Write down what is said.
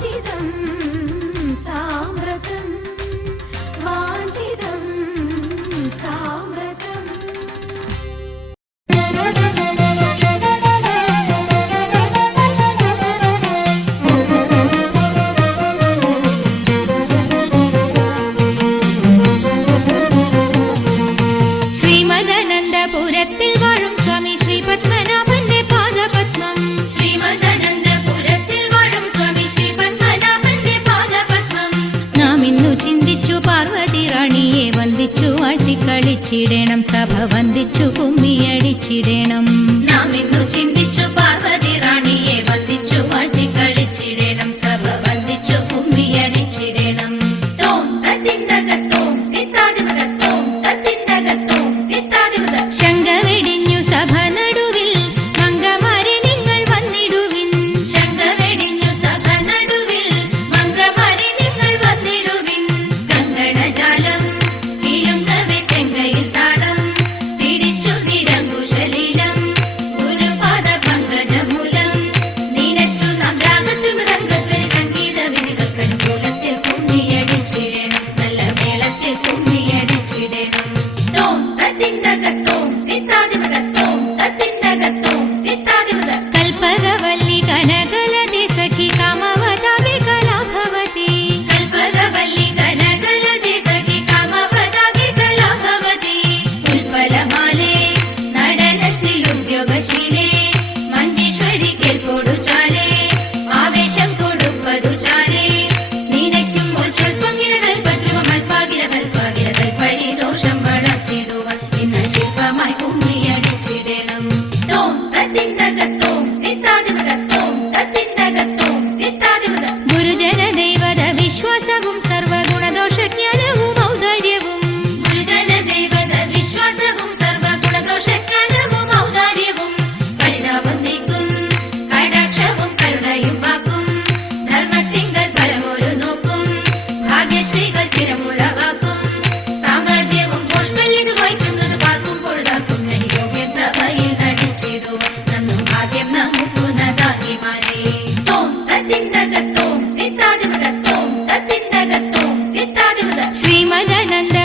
சிதம் நீயே வந்துச்சு வாட்டி கழிச்சிடணும் சபை வந்துச்சு கும்மி அடிச்சிடணும் நாம் இன்னும் சிந்திச்சு பார்வை श्रीमदनन्द